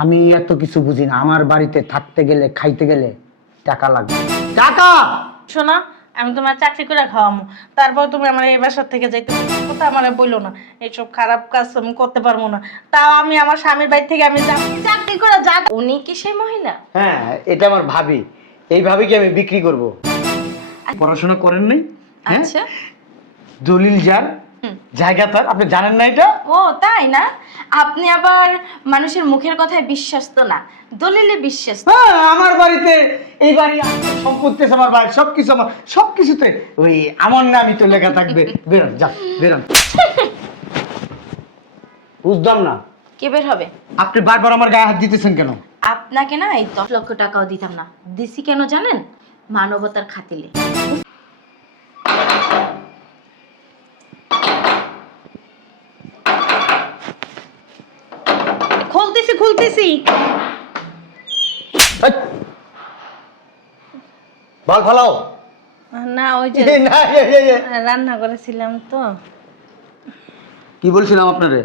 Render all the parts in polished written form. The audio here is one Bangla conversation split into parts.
আমি এত কিছু বুঝি না। আমার বাড়িতে থাকতে গেলে খাইতে গেলে টাকা লাগবে। টাকা শোনা, আমি তোমার চাকরি করে খাওয়ামো, তারপর তুমি আমার এই বাসার থেকে যাইতে কথা আমার বললো না। এইসব খারাপ কাজ আমি করতে পারবো না। তাও আমি আমার স্বামীর বাড়ি থেকে আমি চাকরি করে যা। উনি কি সেই মহিলা? হ্যাঁ, এটা আমার ভাবি। এই ভাবিকে আমি বিক্রি করব। পড়াশোনা করেন নাই? হ্যাঁ, আচ্ছা, দলিল যার জায়গা তার, আপনি জানেন না এটা? ও তাই না? আপনি আবার মানুষের মুখের কথায় বিশ্বস্ত না, দলিলে বিশ্বস্ত। হ্যাঁ, আমার বাড়িতে এই বাড়ি সম্পত্তি আছে, আমার বাড়ি সবকিছু, আমার সবকিছুতে ওই আমার নামই তো লেখা থাকবে। বেরোন, যা বেরোন। বুঝলাম না, কে বের হবে? আপনি বারবার আমার গায়ে হাত দিতেছেন কেন? আপনাকে না এই 10 লক্ষ টাকাও দিতাম না। দিছি কেন জানেন? মানবতার খাতিলে। খুলতেছি খুলতেছি। হেৎ! বল ফালাও। না, ওই যে না, রান্না করেছিলাম তো। কি বলছিলাম আপনারে?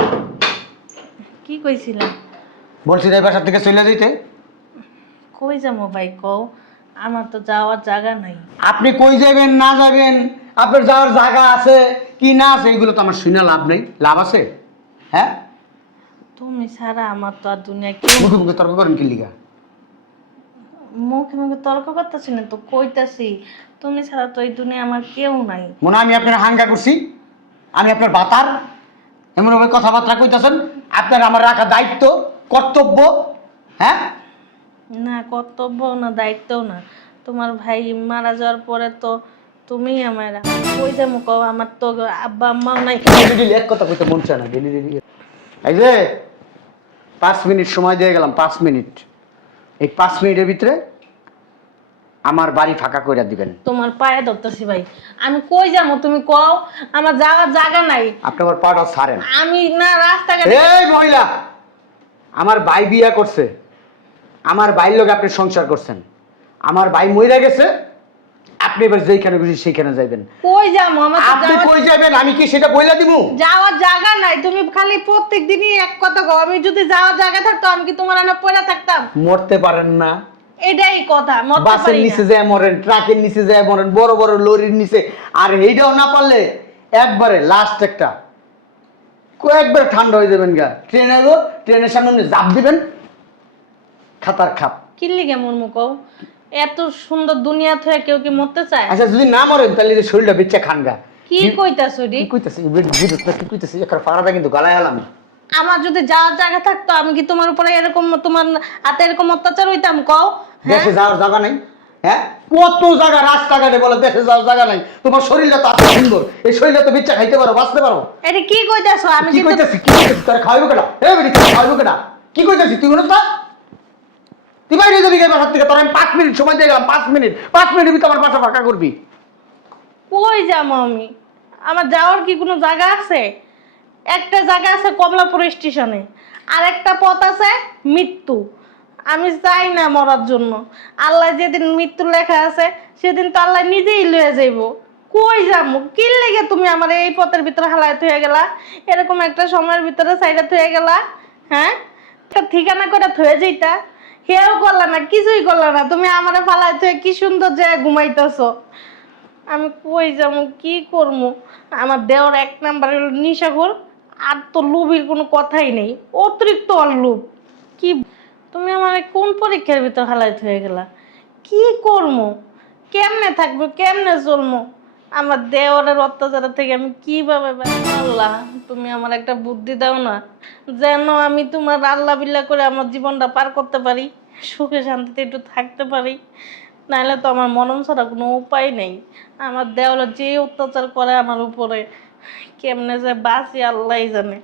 কি কইছিলাম? বলছি এই বাসার থেকে চলে যেতে। কই যাবো ভাই কও? আমার তো যাওয়ার জায়গা নাই। আপনি কই যাবেন না যাবেন, আপনার যাওয়ার জায়গা আছে কি না আছে এগুলো তো আমার শুনে লাভ নেই। লাভ আছে? হ্যাঁ, তুমি ছাড়া আমার তো আর দুনিয়া মুখে মুখে তর্ক করেন কি লিগা? মুখে মুখে তর্ক করতেছি না তো, কইতাছি তুমি ছাড়া তো এই দুনিয়া আমার কেউ নাই। মনে হয় আমি আপনার হাঙ্গা করছি? আমি আপনার বাতার? এমনভাবে কথাবার্তা কইতাছেন? আপনার আমার রাখা দায়িত্ব, কর্তব্য। হ্যাঁ, না কর্তব্য না দায়িত্বও না। তোমার ভাই মারা যাওয়ার পরে তো তুমি আমার কই যাবো কও? আমার তো আব্বা আম্মাও নাই। ডেলি ডেলি এক কথা কইতে মন চায় না। ডেলি ডেলি এই যে 5 মিনিট সময় দিয়ে গেলাম, 5 মিনিট। এই 5 মিনিটের ভিতরে আমার বাড়ি ফাঁকা করে দিবেন। তোমার পায়ে ধরতেছি ভাই, আমি কই যাবো তুমি কও? আমার যাওয়ার জায়গা নাই। আপনি আমার পাটা ছাড়েন। আমি না রাস্তাঘাটে। এই মহিলা, আমার ভাই বিয়া করছে, আমার ভাইয়ের লোক আপনি সংসার করছেন, আমার ভাই মইরা গেছে, আপনি এবার যেখানে খুশি সেইখানে যাবেন। কই যাবো? আমার তো আপনি যাওয়ার- কই যাবেন আমি কি সেটা বইলা দিমু? যাওয়ার জায়গা নাই। তুমি খালি প্রত্যেক দিনই এক কথা কও। আমি যদি যাওয়ার জায়গা থাকতো আমি কি তোমার এনে পড়ে থাকতাম? মরতে পারেন না? এটাই কথা, মরতে বাসের পারি নিচে না। যায় মরেন, ট্রাকের নিচে যায় মরেন, বড় বড় লরির নিচে। আর এইটাও না পারলে একবারে লাস্ট একটা কয়েকবার ঠান্ডা হয়ে যাবেন গা। ট্রেনে গো, ট্রেনের সামনে আপনি জাপ দিবেন, খাতার খাপ। কিল্লি কেমন মুখো? এত সুন্দর দুনিয়া থেকে কেউ কি মরতে চায়? আচ্ছা, যদি না মরেন তাহলে যে শরীরটা বেচ্চা খান গা। কি কইতাছো রে? কি কইতাছি? কি কইতাছি? একটা ফাড়াটা কিন্তু গলায় হলাম। আমার যদি যাওয়ার জায়গা থাকতো আমি কি তোমার উপরে এরকম, তোমার হাতে এরকম অত্যাচার হইতাম কও? দেশে যাওয়ার জায়গা নাই? হ্যাঁ, কত জায়গা রাস্তাঘাটে বলে দেশে যাওয়ার জায়গা নাই। তোমার শরীরটা তো এত সুন্দর, এই শরীরটা তো বেচ্চা খাইতে পারো, বাঁচতে পারো। এটা কি কইতাছো? আমি কি কিন্তু কইতাছি? কি কইতাছি? তোরা খাওয়াইবো কেনা? এই বেটি, তোরা খাওয়াইবো কেনা? কি কইতাছি তুই? বলো তো, তুই বাইরে যাবি কে বাসার থেকে? তোর আমি 5 মিনিট সময় দিয়ে গেলাম, 5 মিনিট। 5 মিনিটের ভিতরে আমার বাসা ফাঁকা করবি। কই যাবো আমি? আমার যাওয়ার কি কোনো জায়গা আছে? একটা জায়গা আছে কমলাপুর স্টেশনে, আর একটা পথ আছে মৃত্যু। আমি চাই না মরার জন্য। আল্লাহ যেদিন মৃত্যু লেখা আছে সেদিন তো আল্লাহ নিজেই লয়ে যাইব। কই যাবো? কি লেগে তুমি আমার এই পথের ভিতরে হালায় থয়ে গেলা? এরকম একটা সময়ের ভিতরে সাইডে থয়ে গেলা। হ্যাঁ, একটা ঠিকানা করে থয়ে যাইতা, কেউ করলা না, কিছুই করলা না। তুমি আমারে ফালায় থয়ে কি সুন্দর জায়গায় ঘুমাইতেছো। আমি কই যাবো, কি করবো? আমার দেওর 1 নাম্বার হলো নিশাখোর, আর তো লোভের কোনো কথাই নেই, অতিরিক্ত আর লোভ। কি তুমি আমার কোন পরীক্ষার ভিতর হালাত হয়ে গেলা? কি করবো? কেমনে থাকবো, কেমনে চলবো? আমার দেওরের অত্যাচার থেকে আমি কিভাবে আল্লাহ, তুমি আমার একটা বুদ্ধি দাও না, যেন আমি তোমার আল্লাহ বিল্লাহ করে আমার জীবনটা পার করতে পারি, সুখে শান্তিতে একটু থাকতে পারি। নাহলে তো আমার মনন ছাড়া কোনো উপায় নেই। আমার দেওয়ালে যে অত্যাচার করে আমার উপরে, কেমনে যে বাঁচি আল্লাহই জানে।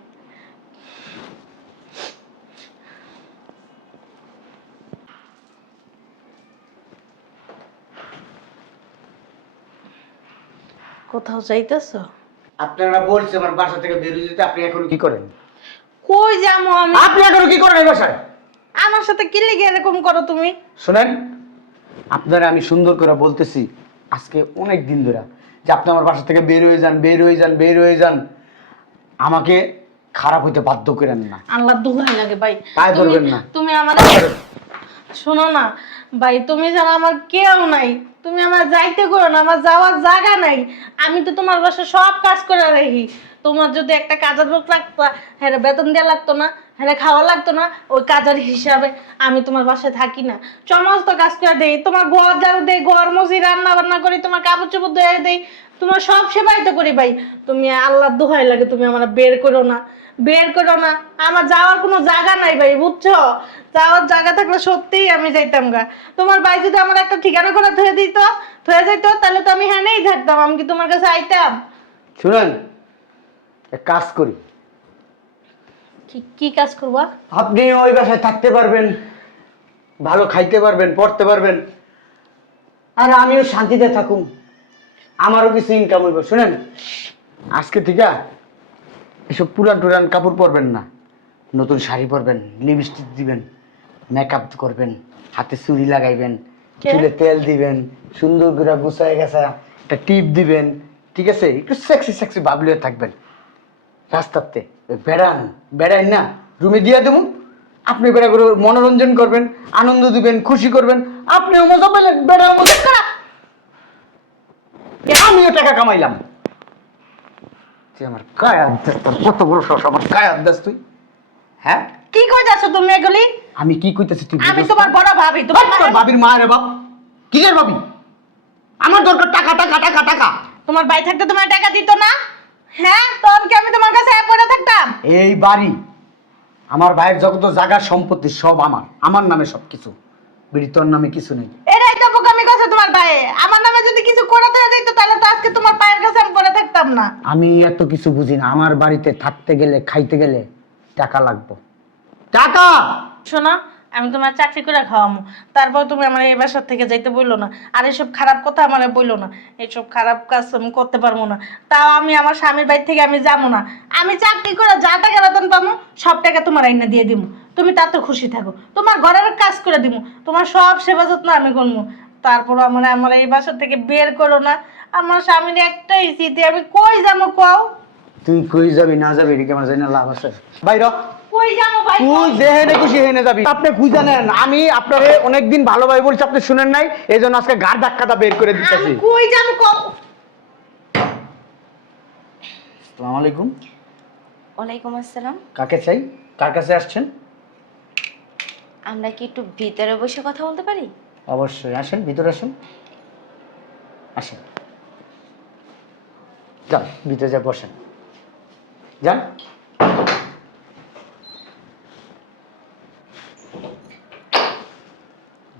কোথাও যাইতেছো? আপনারা বলছে আমার বাসা থেকে বের হয়ে যেতে, আপনি এখন কি করেন? কই যাবো আমি? আপনি এখন কি করেন এই বাসায়? আমার সাথে কি লেগে এরকম করো তুমি? শুনেন, আপনারা আমি সুন্দর করে বলতেছি আজকে অনেক দিন ধরে যে আপনি আমার বাসা থেকে বের হয়ে যান, বের হয়ে যান, বের হয়ে যান। আমাকে খারাপ হইতে বাধ্য করেন না। আল্লাহ দোহাই লাগে ভাই, পায়ে ধরবেন না। তুমি আমার শোনো না ভাই, তুমি ছাড়া আমার কেউ নাই, তুমি আমার যাইতে করো না, আমার যাওয়ার জায়গা নাই। আমি তো তোমার বাসায় সব কাজ করে রাখি। তোমার যদি একটা কাজের লোক লাগতো, হ্যাঁ বেতন দেওয়া লাগতো না, হ্যাঁ খাওয়া লাগতো না, ওই কাজের হিসাবে আমি তোমার বাসায় থাকি না, সমস্ত কাজ করে দেই। তোমার ঘর ঝাড়ু দেই, ঘর মুছি, রান্না বান্না করি, তোমার কাপড় চোপড় ধুয়ে দেই, তোমার সব সেবাই তো করি ভাই। তুমি আল্লাহর দোহাই লাগে তুমি আমার বের করো না, বের করো না। আমার যাওয়ার কোনো জায়গা নাই ভাই, বুঝছো? যাওয়ার জায়গা থাকলে সত্যিই আমি যাইতাম গা। তোমার ভাই যদি আমার একটা ঠিকানা করে ধুয়ে দিত, ধুয়ে যাইতো, তাহলে তো আমি হ্যানেই থাকতাম। আমি কি তোমার কাছে আইতাম? শুনেন, এক কাজ করি, কি কাজ করবা? আপনি ওই বাসায় থাকতে পারবেন, ভালো খাইতে পারবেন, পড়তে পারবেন, আর আমিও শান্তিতে থাকুন, আমারও কিছু ইনকাম হইব। শুনেন, আজকে থেকে এসব পুরান টুরান কাপড় পরবেন না, নতুন শাড়ি পরবেন, লিপস্টিক দিবেন, মেকআপ করবেন, হাতে চুড়ি লাগাইবেন, কে? চুলে তেল দিবেন, সুন্দর করে গুছায় গেছে একটা টিপ দিবেন, ঠিক আছে? একটু সেক্সি সেক্সি ভাবলে থাকবেন। রাস্তাতে বেড়ান, বেড়াই না, রুমে দিয়ে দেবো, আপনি বেড়া করে মনোরঞ্জন করবেন, আনন্দ দিবেন, খুশি করবেন, আপনিও মজা পেলেন, বেড়ার মজা করা, আমিও টাকা কামাইলাম। তুই আমার গায়ে হাত দিস, তোর কত বড় সাহস আমার গায়ে হাত দিস তুই? হ্যাঁ, কি কইতাছো তুমি এগুলি? আমি কি কইতেছি তুই আমি বুঝছ না? তোমার বড় ভাবি, তোর ভাবির মা রে বাপ, কিসের ভাবি? আমার দরকার টাকা টাকা টাকা টাকা। তোমার ভাই থাকতে তোমার টাকা দিত না? হ্যাঁ, তখন কি আমি তোমার কাছে পড়ে থাকতাম? এই বাড়ি আমার ভাইয়ের যত জায়গা সম্পত্তি সব আমার, আমার নামে সবকিছু, বিড়ি তোর নামে কিছু নেই। এটাই তো বোকামি কথা তোমার ভাই। আমার নামে যদি কিছু করে দেওয়া যেত, তাহলে তো আজকে তোমার পায়ের কাছে আমি পড়ে থাকতাম না। আমি এত কিছু বুঝি না, আমার বাড়িতে থাকতে গেলে খাইতে গেলে টাকা লাগবে, টাকা। শোনা, আমি তোমার চাকরি করে খাওয়ামো, তারপর তুমি আমার এই বাসার থেকে যাইতে বললো না। আর এসব খারাপ কথা আমার বললো না, এইসব খারাপ কাজ আমি করতে পারবো না। তাও আমি আমার স্বামীর বাড়ি থেকে আমি যাবো না। আমি চাকরি করে যা টাকা বেতন পাবো, সব টাকা তোমার আইনা দিয়ে দিব। তুমি তাতে খুশি থাকো, তোমার ঘরের কাজ করে দিব, তোমার সব সেবা যত্ন আমি করবো। তারপর আমার এই বাসার থেকে বের করো না। আমার স্বামীর একটাই স্মৃতি, আমি কই যাবো কও? তুই কই যাবি না যাবি এদিকে আমার জানি না লাভ আছে। বাইর কই যাবো ভাই? তুই যেহেনে খুশি হেনে যাবি, আপনি খুঁজে নেন। আমি আপনারে অনেকদিন ভালোভাবে বলছি, আপনি শুনেন নাই, এই জন্য আজকে গাড় ধাক্কাটা বের করে আমি দিতেছি। কই যাবো কও? আসসালামু আলাইকুম। ওয়ালাইকুম আসসালাম। কাকে চাই, কার কাছে আসছেন? আমরা কি একটু ভিতরে বসে কথা বলতে পারি? অবশ্যই, আসেন, ভিতরে আসেন, আসেন, যান ভিতরে যা বসেন, যান।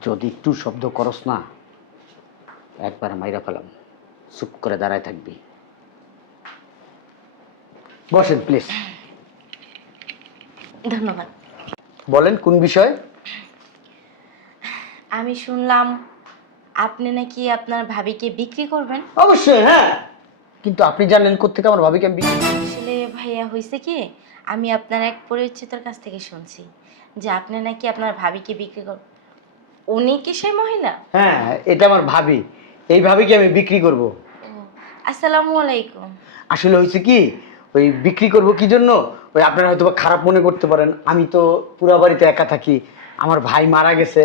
যদি একটু শব্দ করস না, একবার মাইরা ফেলাম, চুপ করে দাঁড়ায় থাকবি। বসেন প্লিজ। ধন্যবাদ। বলেন কোন বিষয়? আমি শুনলাম আপনি নাকি আপনার ভাবিকে বিক্রি করবেন। অবশ্যই, হ্যাঁ, কিন্তু আপনি জানেন কোত্থেকে আমার ভাবিকে আমি আসলে ভাইয়া হয়েছে কি, আমি আপনার এক পরিচিতর কাছ থেকে শুনছি যে আপনি নাকি আপনার ভাবিকে বিক্রি করবেন। উনি কি সেই মহিলা? হ্যাঁ, এটা আমার ভাবি, এই ভাবিকে আমি বিক্রি করব। ও, আসসালামু আলাইকুম। আসলে হয়েছে কি, ওই বিক্রি করব কি জন্য, ওই আপনারা হয়তো বা খারাপ মনে করতে পারেন, আমি তো পুরা বাড়িতে একা থাকি, আমার ভাই মারা গেছে,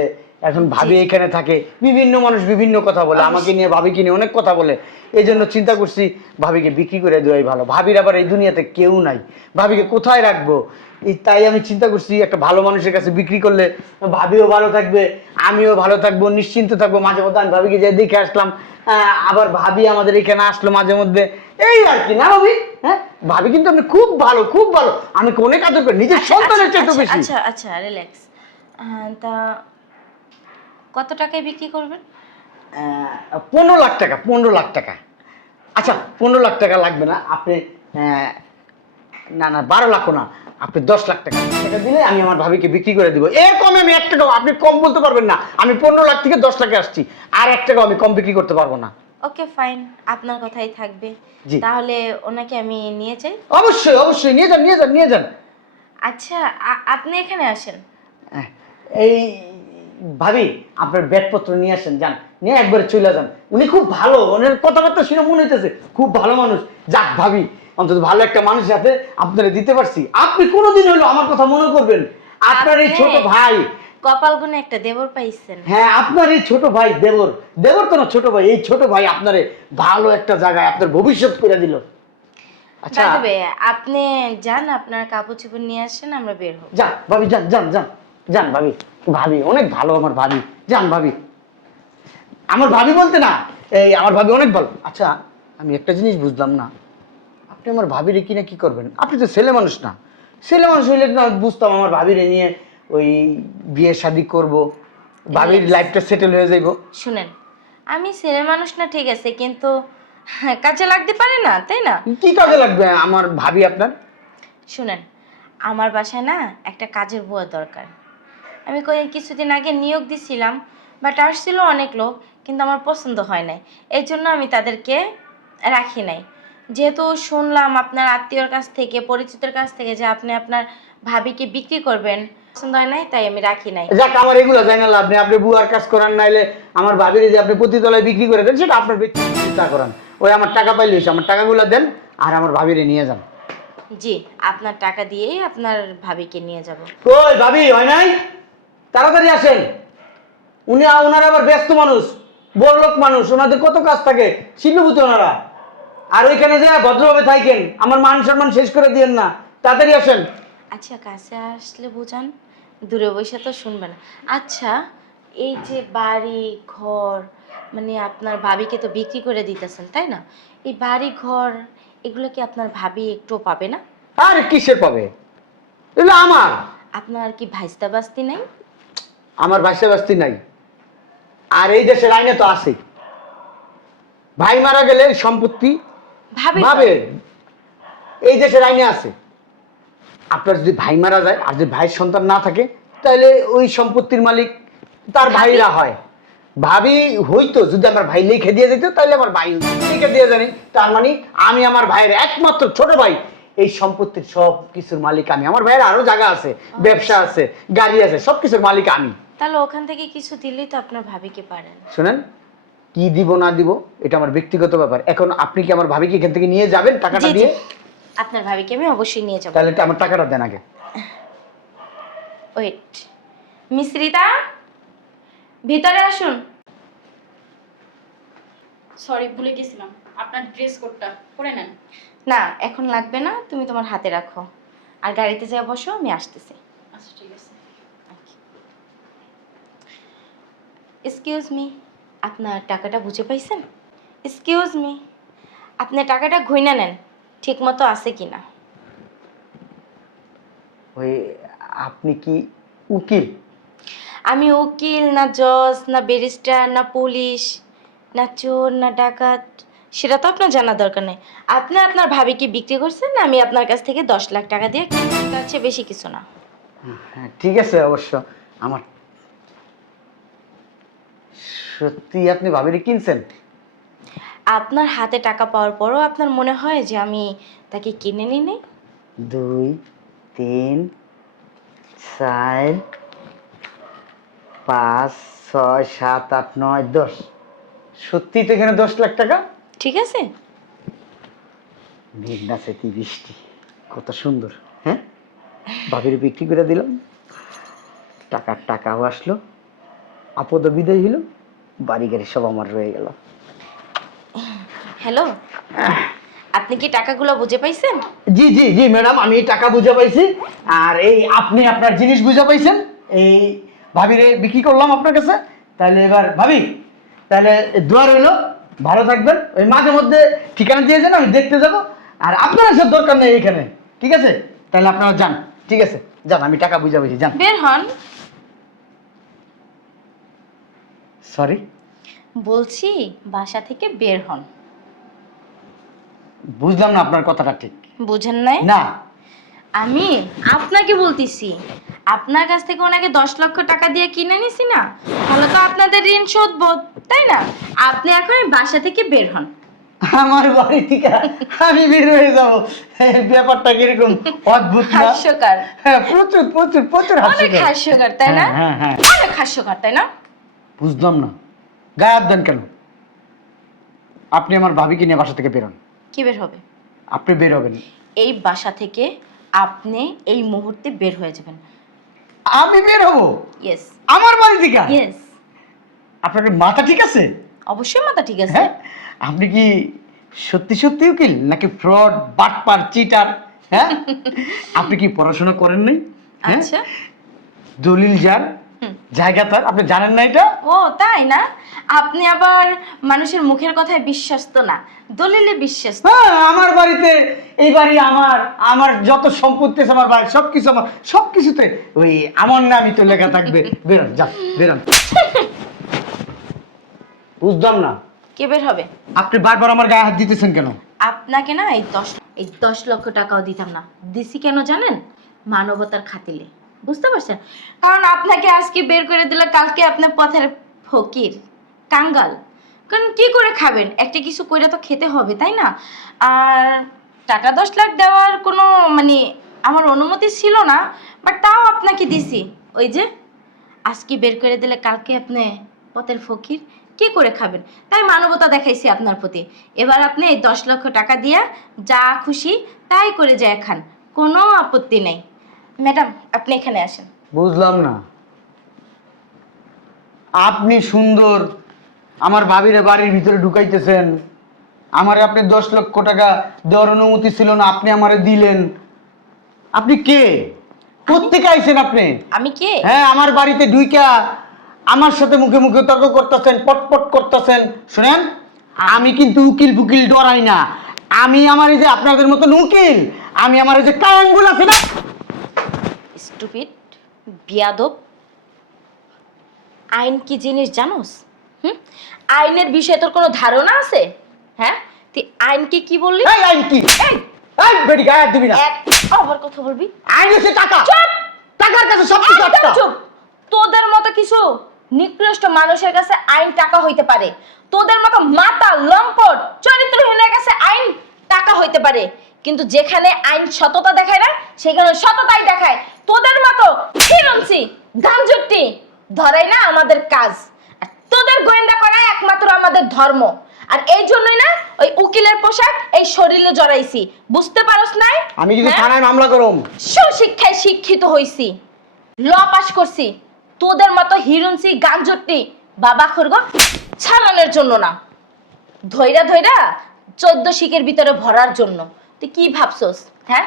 এখন ভাবি এখানে থাকে, বিভিন্ন মানুষ বিভিন্ন কথা বলে, আমাকে নিয়ে ভাবিকে নিয়ে অনেক কথা বলে, এই জন্য চিন্তা করছি ভাবিকে বিক্রি করে দেওয়াই ভালো। ভাবির আবার এই দুনিয়াতে কেউ নাই, ভাবিকে কোথায় রাখবো, তাই আমি চিন্তা করছি একটা ভালো মানুষের কাছে বিক্রি করলে ভাবিও ভালো থাকবে, আমিও ভালো থাকবো, নিশ্চিন্ত থাকবো। মাঝে মধ্যে আমি ভাবিকে যে দেখে আসলাম, আবার ভাবি আমাদের এখানে আসলো মাঝে মধ্যে, এই আর কি না ভাবি? হ্যাঁ, ভাবি কিন্তু আপনি খুব ভালো, খুব ভালো, আমি অনেক আদর করি, নিজের সন্তানের চেয়ে তো বেশি। আচ্ছা আচ্ছা, রিল্যাক্স। তা কত টাকায় বিক্রি করবেন? 15 লাখ টাকা, 15 লাখ টাকা। আচ্ছা, 15 লাখ টাকা লাগবে না, আপনি না না 12 লাখও না, আপনি 10 লাখ টাকা দিলে আমি আমার ভাবিকে বিক্রি করে দিব। এর কমে আমি 1 টাকাও, আপনি কম বলতে পারবেন না, আমি 15 লাখ থেকে 10 লাখে আসছি, আর 1 টাকাও আমি কম বিক্রি করতে পারবো না। ওকে ফাইন, আপনার কথাই থাকবে। জি। তাহলে ওনাকে আমি নিয়ে যাই। অবশ্যই অবশ্যই, নিয়ে যান নিয়ে যান নিয়ে যান। আচ্ছা, আপনি এখানে আসেন। এই ভাবি, আপনার ব্যাগপত্র নিয়ে আসেন, যান, নিয়ে একবারে চলে যান। উনি খুব ভালো, ওনার কথাবার্তা শুনে মনে হইতেছে খুব ভালো মানুষ। যাক ভাবি, অন্তত ভালো একটা মানুষের সাথে আপনারা দিতে পারছি। আপনি কোনোদিন হলো আমার কথা মনে করবেন, আপনার এই আপনি- ছোট ভাই, কপাল গুনে একটা দেবর পাইছেন। হ্যাঁ আপনার এই ছোট ভাই দেবর, দেবর তো না ছোট ভাই, এই ছোট ভাই আপনারে ভালো একটা জায়গায় আপনার ভবিষ্যৎ করে দিল। আচ্ছা তবে আপনি যান, আপনার কাপড় চোপড় নিয়ে আসেন, আমরা বের হব। যান ভাবি, যান যান যান যান ভাবি, ভাবি অনেক ভালো আমার ভাবি, যান ভাবি। আমার ভাবি বলতে না, এই আমার ভাবি অনেক ভালো। আচ্ছা আমি একটা জিনিস বুঝলাম না, আপনি আমার ভাবিরে কিনা কি করবেন? আপনি তো ছেলে মানুষ না, ছেলে মানুষ হইলে না বুঝতাম আমার ভাবিরে নিয়ে ওই বিয়ে শাদী করব, ভাবির লাইফটা সেটেল হয়ে যাইব। শুনেন, আমি ছেলে মানুষ না ঠিক আছে, কিন্তু কাজে লাগতে পারে না, তাই না? কি কাজে লাগবে আমার ভাবি আপনার? শুনেন, আমার বাসায় না একটা কাজের বুয়া দরকার। আমি কিছুদিন আগে নিয়োগ দিছিলাম, বাট আসছিল অনেক লোক, কিন্তু আমার পছন্দ হয় নাই, এই জন্য আমি তাদেরকে রাখি নাই। যেহেতু শুনলাম আপনার আত্মীয়র কাছ থেকে, পরিচিতের কাছ থেকে, যে আপনি আপনার ভাবিকে বিক্রি করবেন, পছন্দ হয় নাই, তাই আমি রাখি নাই। যাক আমার এগুলো জানি না লাভ নেই, আপনি বুয়ার কাজ করান, নাইলে আমার ভাবিরে যে আপনি প্রতিতলায় বিক্রি করে দেন সেটা আপনার ব্যক্তিগত চিন্তা করান। ওই আমার টাকা পাইলে হয়েছে, আমার টাকাগুলো দেন আর আমার ভাবিরে নিয়ে যান। জি, আপনার টাকা দিয়েই আপনার ভাবিকে নিয়ে যাব। কই ভাবি হয় নাই? তাড়াতাড়ি আসেন। ওনারা আবার ব্যস্ত মানুষ, বড় লোক মানুষ, ওনাদের কত কাজ থাকে, শিল্পভূত ওনারা। আর ওইখানে যে ভদ্রভাবে থাকেন, আমার মান সম্মান শেষ করে দিয়েন না, তাড়াতাড়ি আসেন। আচ্ছা, কাছে আসলে বোঝান, দূরে বসে তো শুনবে না। আচ্ছা, এই যে বাড়ি ঘর, মানে আপনার ভাবিকে তো বিক্রি করে দিতেছেন, তাই না? এই বাড়ি ঘর এগুলো কি আপনার ভাবি একটু পাবে না? আর কিসের পাবে? এগুলো আমার। আপনার কি ভাইস্তা বাস্তি নাই? আমার ভাষা বাস্তি নাই। আর এই দেশের আইনে তো আছে, ভাই মারা গেলে সম্পত্তি ভাবি ভাবে, এই দেশের আইনে আছে। আপনার যদি ভাই মারা যায় আর যদি ভাইয়ের সন্তান না থাকে, তাহলে ওই সম্পত্তির মালিক তার ভাবি? ভাইরা হয়। ভাবি হইতো যদি আমার ভাই লিখে দিয়ে যেত, তাহলে আমার ভাই লিখে দিয়ে জানি, তার মানে আমি আমার ভাইয়ের একমাত্র ছোট ভাই, এই সম্পত্তির সব কিছুর মালিক আমি। আমার ভাইয়ের আরো জায়গা আছে, ব্যবসা আছে, গাড়ি আছে, সব কিছুর মালিক আমি। তাহলে ওখান থেকে কিছু দিলেই তো আপনার ভাবিকে পারেন। শোনেন, কি দিব না দিব এটা আমার ব্যক্তিগত ব্যাপার। এখন আপনি কি আমার ভাবিকে এখান থেকে নিয়ে যাবেন টাকাটা জি, জি, দিয়ে? আপনার ভাবিকে আমি অবশ্যই নিয়ে যাব। তাহলে এটা আমার টাকাটা দেন আগে। ওয়েট, মিশ্রিতা, ভিতরে আসুন। সরি, ভুলে গেছিলাম। আপনার ড্রেস কোডটা পরে নেন। না, এখন লাগবে না, তুমি তোমার হাতে রাখো, আর গাড়িতে যা বসো, আমি আসতেছি। আচ্ছা ঠিক আছে। এক্সকিউজ মি, আপনার টাকাটা বুঝে পাইছেন? এক্সকিউজ মি, আপনি টাকাটা ঘুইনা নেন, ঠিক মতো আছে কিনা। ওই আপনি কি উকিল? আমি উকিল না, জজ না, ব্যারিস্টার না, পুলিশ না, চোর না, ডাকাত, সেটা তো আপনার জানা দরকার নেই। আপনি আপনার ভাবিকে বিক্রি করছেন, আমি আপনার কাছ থেকে 10 লাখ টাকা দিয়ে কিনছি, তার চেয়ে বেশি কিছু না। হ্যাঁ ঠিক আছে, অবশ্য আমার সত্যি আপনি ভাবিরে কিনছেন? আপনার হাতে টাকা পাওয়ার পরও আপনার মনে হয় যে আমি তাকে কিনে নিই নাই? 2 3 4 5 6 7 8 9 10, সত্যি তো এখানে 10 লাখ টাকা। ঠিক আছে, মেঘনা সেতি বৃষ্টি, কত সুন্দর। হ্যাঁ, ভাবিরে বিক্রি করে দিলাম, টাকাও আসলো, আপদ বিদায় হইল, বাড়ি গাড়ি সব আমার রয়ে গেল। হ্যালো, আপনি কি টাকাগুলো বুঝে পাইছেন? জি জি জি ম্যাডাম, আমি টাকা বুঝে পাইছি। আর এই আপনি আপনার জিনিস বুঝে পাইছেন, এই ভাবিরে বিক্রি করলাম আপনার কাছে। তাহলে এবার ভাবি, তাহলে দোয়া রইল, ভালো থাকবেন। ওই মাঝে মধ্যে ঠিকানা দিয়ে যান, আমি দেখতে যাব। আর আপনার সব দরকার নেই এখানে, ঠিক আছে? তাহলে আপনারা যান, ঠিক আছে যান, আমি টাকা বুঝে পাইছি, যান। বের হন। সরি, বলছি বাসা থেকে বের হন। বুঝলাম না আপনার কথাটা ঠিক। বুঝেন নাই? না, আমি আপনাকে বলতেছি, আপনার কাছ থেকে ওনাকে 10 লক্ষ টাকা দিয়ে কিনে নিছি না, তাহলে তো আপনাদের ঋণ শোধবো, তাই না? আপনি এখন এই বাসা থেকে বের হন। আমার বাড়ি থেকে আমি বের হয়ে যাবো, এই ব্যাপারটা কিরকম অদ্ভুত না? হাস্যকর, হ্যাঁ, প্রচুর প্রচুর প্রচুর অনেক হাস্যকর। হাস্যকর, তাই না? হ্যাঁ, হ্যাঁ, অনেক হাস্যকর, তাই না? বুঝলাম না, গায়ে হাত দেন কেন? আপনি আমার ভাবিকে নিয়ে বাসা থেকে বেরোন। কি বের হবে? আপনি বের হবেন। এই বাসা থেকে আপনি এই মুহূর্তে বের হয়ে যাবেন। আমি বের হব ইয়েস আমার বাড়ি থেকে? ইয়েস, আপনার মাথা ঠিক আছে? অবশ্যই মাথা ঠিক আছে। হ্যাঁ, আপনি কি সত্যি সত্যি উকিল নাকি ফ্রড, বাটপার, চিটার? হ্যাঁ, আপনি কি পড়াশোনা করেন নাই? হ্যাঁ? আচ্ছা, দলিল যার জায়গা তার, আপনি জানেন না এটা? ও তাই না? আপনি আবার মানুষের মুখের কথায় বিশ্বাস তো না, দলিলে বিশ্বাস। হ্যাঁ, আমার বাড়িতে, এই বাড়ি আমার, আমার যত সম্পত্তি আছে আমার বাড়ি সবকিছু আমার, সবকিছুতে ওই আমার নামই তো লেখা থাকবে। বেরোন, যান বেরোন। বুঝলাম না কে বের হবে? আপনি বারবার আমার গায়ে হাত দিতেছেন কেন? আপনাকে না এই 10 লক্ষ টাকাও দিতাম না। দিছি কেন জানেন? মানবতার খাতিলে, বুঝতে পারছেন? কারণ আপনাকে আজকে বের করে দিলে কালকে আপনার পথের ফকির, কাঙ্গাল। কারণ কি করে খাবেন? একটা কিছু কইরা তো খেতে হবে, তাই না? আর টাকা 10 লাখ দেওয়ার কোনো মানে আমার অনুমতি ছিল না, বাট তাও আপনাকে দিছি। ওই যে আজকে বের করে দিলে কালকে আপনি পথের ফকির, কি করে খাবেন? তাই মানবতা দেখাইছি আপনার প্রতি। এবার আপনি এই 10 লক্ষ টাকা দিয়া যা খুশি তাই করে যায় খান, কোনো আপত্তি নেই। ম্যাডাম, আপনি এখানে আসেন। বুঝলাম না। আপনি সুন্দর আমার ভাবিরে বাড়ির ভিতরে ঢুকাইতেছেন, আমারে আপনি 10 লক্ষ টাকা দেওয়ার অনুমতি ছিল না, আপনি আমারে দিলেন। আপনি কে? কোত্থেকে আইছেন আপনি? আমি কে? হ্যাঁ, আমার বাড়িতে ঢুইকা আমার সাথে মুখে মুখে তর্ক করতেছেন, পটপট করতেছেন। শুনেন, আমি কিন্তু উকিল ফুকিল ডরাই না। আমি আমার এই যে আপনাদের মতন উকিল, আমি আমার এই যে কায়াঙ্গুল আছে না, স্টুপিড, বিয়াদব। আইন কি জিনিস জানোস? আইনের বিষয়ে তোর কোনো ধারণা আছে? হ্যাঁ, তুই আইনকে কি বললি? এই আইন কি? এই বেটি গায়ে হাত দিবি না। এক আবার কথা বলবি? আইন হচ্ছে টাকা। চুপ! টাকার কাছে সব কিছু একদম একটা। চুপ! তোদের মতো কিছু নিকৃষ্ট মানুষের কাছে আইন টাকা হইতে পারে। তোদের মতো মাতা লম্পট চরিত্রহীনের কাছে আইন টাকা হইতে পারে, কিন্তু যেখানে আইন সততা দেখায় না সেখানে সততাই দেখায়। তোদের মতো হিরঞ্চি গাঞ্জুটি ধরাই না আমাদের কাজ, আর তোদের গোয়েন্দা করাই একমাত্র আমাদের ধর্ম। আর এই জন্যই না ওই উকিলের পোশাক এই শরীরে জড়াইছি, বুঝতে পারস নাই? আমি কিন্তু হ্যাঁ? থানায় মামলা করব। সুশিক্ষায় শিক্ষিত হইছি, ল পাস করছি। তোদের মতো হিরুনসি গাঞ্জটি বাবা খরগ ছাড়ানোর জন্য না, ধৈরা ধৈরা 14 শিকের ভিতরে ভরার জন্য। তুই কি ভাবছস? হ্যাঁ,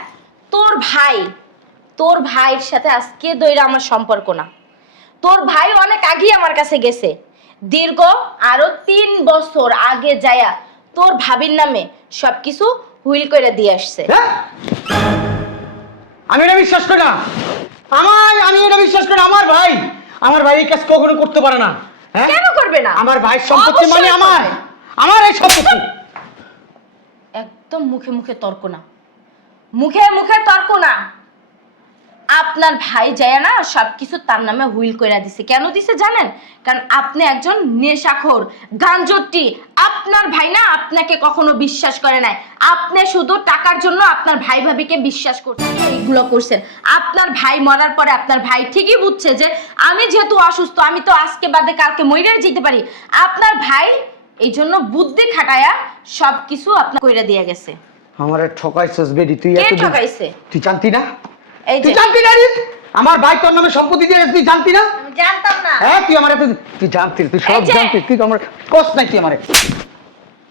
তোর ভাইয়ের সাথে আজকে দইরা আমার সম্পর্ক না। তোর ভাই অনেক আগে আমার কাছে গেছে, দীর্ঘ আরো 3 বছর আগে যায়া তোর ভাবির নামে সবকিছু হুইল করে দিয়ে আসছে। হ্যাঁ? আমি এটা বিশ্বাস করি না। আমি এটা বিশ্বাস করি না। আমার ভাই এই কাজ কখনো করতে পারে না। হ্যাঁ? কেন করবে না? আমার ভাই সম্পত্তি অবশ্যই মানে করবে। আমার এই সম্পত্তি। একদম মুখে মুখে তর্ক না, মুখে মুখে তর্ক না। আপনার ভাই যায় না সবকিছু তার নামে হুইল কইরা দিছে। কেন দিছে জানেন? কারণ আপনি একজন নেশাখোর, গাঞ্জটি। আপনার ভাই না আপনাকে কখনো বিশ্বাস করে নাই। আপনি শুধু টাকার জন্য আপনার ভাই ভাবিকে বিশ্বাস করছেন, এইগুলো করছেন। আপনার ভাই মরার পরে আপনার ভাই ঠিকই বুঝছে যে আমি যেহেতু অসুস্থ, আমি তো আজকে বাদে কালকে মইরে যেতে পারি। আপনার ভাই এই জন্য বুদ্ধি খাটায়া সবকিছু আপনার কইরা দিয়ে গেছে। আমারে ঠকাইছস বেডি তুই। কে এত ঠকাইছে? তুই জানতি না? এই তুই যে জানতি না রে? আমার ভাই তোর নামে সম্পত্তি দিয়ে গেছে, তুই জানতি না? আমি জানতাম না। হ্যাঁ, তুই জানতি, তুই সব এই যে- জানতি। তুই আমার কষ্ট নাই তুই আমারে।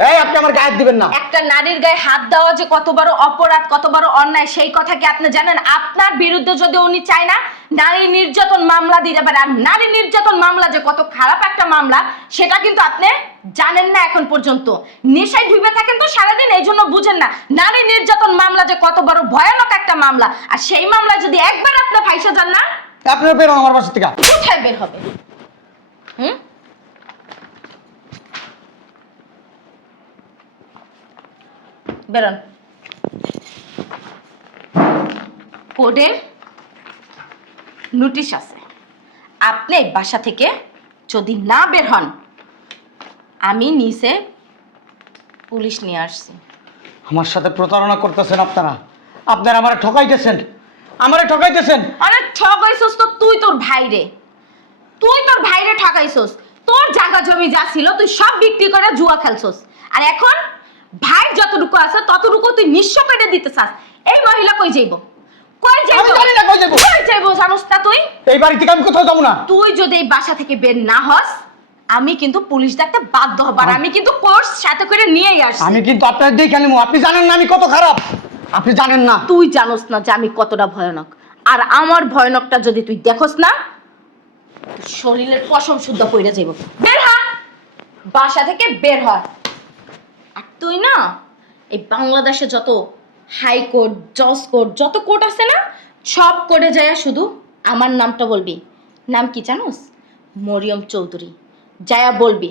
এই আপনি আমার গায়ে হাত দিবেন না। একটা নারীর গায়ে হাত দেওয়া যে কত বড় অপরাধ, কত বড় অন্যায়, সেই কথা কি আপনি জানেন? আপনার বিরুদ্ধে যদি উনি চায় না নারী নির্যাতন মামলা দিতে পারে, আর নারী নির্যাতন মামলা যে কত খারাপ একটা মামলা সেটা কিন্তু আপনি জানেন না এখন পর্যন্ত। নেশায় ডুবে থাকেন তো সারাদিন, এই জন্য বুঝেন না নারী নির্যাতন মামলা যে কত বড় ভয়ানক একটা মামলা। আর সেই মামলা যদি একবার আপনি ফাইসা যান না, আপনার বেরো আমার বাসা থেকে। কোথায় বের হবে? বেরোন। কোর্টের নোটিশ আছে, আপনি এই বাসা থেকে যদি না বের হন আমি নিচে পুলিশ নিয়ে আসছি। আমার সাথে প্রতারণা করতেছেন আপনারা। আপনারা আমারে ঠকাইতেছেন। আরে ঠকাইছস তো তুই তোর ভাইরে, ঠকাইছস। তোর জায়গা জমি যা ছিল তুই সব বিক্রি করে জুয়া খেলছস, আর এখন ভাই যতটুকু আছে ততটুকু তুই নিঃস্ব করে দিতে চাস। এই মহিলা কই যাইব? কই যাইব? আমি জানি না কই যাইবো। কই যাইব জানোস না তুই? এই বাড়ি থেকে আমি কোথাও যাবো না। তুই যদি এই বাসা থেকে বের না হস, আমি কিন্তু পুলিশ ডাকতে বাধ্য হব। আর আমি কিন্তু কোর্স সাথে করে নিয়েই আসছি। আমি কিন্তু আপনার দেখে নেবো। আপনি জানেন না আমি কত খারাপ, আপনি জানেন না। তুই জানোস না যে আমি কতটা ভয়ানক। আর আমার ভয়ানকটা যদি তুই দেখোস না, তোর শরীরের পশম শুদ্ধ পইরা যাইব। বের হ, বাসা থেকে বের হ। আর তুই না এই বাংলাদেশে যত হাইকোর্ট, জজ কোর্ট, যত কোর্ট আছে না, সব কোর্টে যায় শুধু আমার নামটা বলবি। নাম কি জানোস? মরিয়ম চৌধুরী। যায়া বলবি,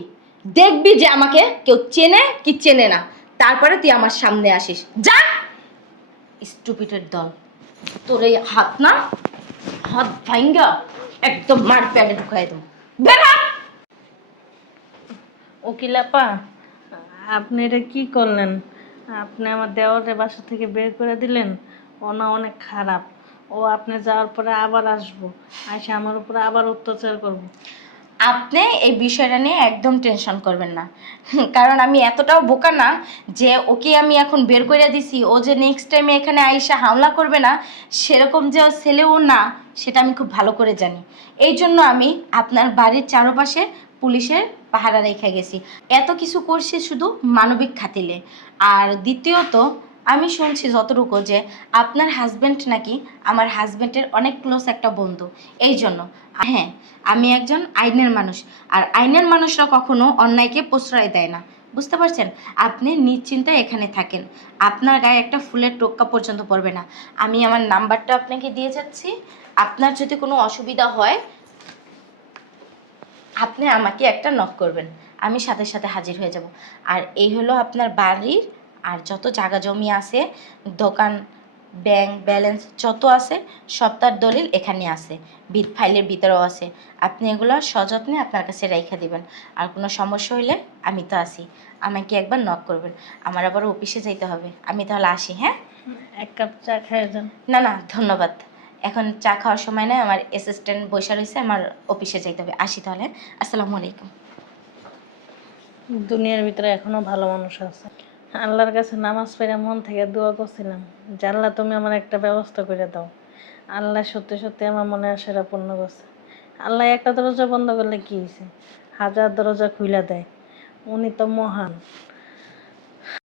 দেখবি যে আমাকে কেউ চেনে কি চেনে না, তারপরে তুই আমার সামনে আসিস। যা, স্টুপিটের দল। তোর এই হাত না, হাত ভাঙ্গা একদম মার প্যানে ঢুকাই দেবো। বের হ। উকিলাপা, আপনি এটা কি করলেন? আপনি আমার দেওরের বাসা থেকে বের করে দিলেন। ও না অনেক খারাপ। ও আপনি যাওয়ার পরে আবার আসবো, এসে আমার উপরে আবার অত্যাচার করবো। আপনি এই বিষয়টা নিয়ে একদম টেনশন করবেন না। কারণ আমি এতটাও বোকা না যে ওকে আমি এখন বের করে দিছি, ও যে নেক্সট টাইমে এখানে আইসা হামলা করবে না, সেরকম যে ও ছেলেও না, সেটা আমি খুব ভালো করে জানি। এই জন্য আমি আপনার বাড়ির চারপাশে পুলিশের পাহারা রেখে গেছি। এত কিছু করছি শুধু মানবিক খাতিলে। আর দ্বিতীয়ত, আমি শুনছি যতটুকু যে আপনার হাজবেন্ড নাকি আমার হাজবেন্ডের অনেক ক্লোজ একটা বন্ধু। এই জন্য হ্যাঁ, আমি একজন আইনের মানুষ, আর আইনের মানুষরা কখনো অন্যায়কে প্রশ্রয় দেয় না। বুঝতে পারছেন? আপনি নিশ্চিন্তায় এখানে থাকেন, আপনার গায়ে একটা ফুলের টোক্কা পর্যন্ত পড়বে না। আমি আমার নাম্বারটা আপনাকে দিয়ে যাচ্ছি। আপনার যদি কোনো অসুবিধা হয়, আপনি আমাকে একটা নক করবেন, আমি সাথে সাথে হাজির হয়ে যাব। আর এই হলো আপনার বাড়ির আর যত জায়গা জমি আছে, দোকান, ব্যাংক ব্যালেন্স যত আছে, সব তার দলিল এখানে আছে, বিট ফাইলের ভিতরেও আছে। আপনি এগুলো সযত্নে আপনার কাছে রেখে দিবেন। আর কোনো সমস্যা হইলে আমি তো আছি, আমাকে একবার নক করবেন। আমার আবার অফিসে যাইতে হবে, আমি তাহলে আসি। হ্যাঁ, এক কাপ চা খেয়ে যান। না না ধন্যবাদ, এখন চা খাওয়ার সময় নয়, আমার অ্যাসিস্ট্যান্ট বসে রয়েছে, আমার অফিসে যাইতে হবে। আসি তাহলে, আসসালামু আলাইকুম। দুনিয়ার ভিতরে এখনো ভালো মানুষ আছে। আল্লাহর কাছে নামাজ পড়ে মন থেকে দোয়া করছিলাম যে আল্লাহ তুমি আমার একটা ব্যবস্থা করে দাও। আল্লাহ সত্যি সত্যি আমার মনে আশাটা পূর্ণ করছে। আল্লাহ একটা দরজা বন্ধ করলে কি হয়েছে, হাজার দরজা খুলে দেয়। উনি তো মহান।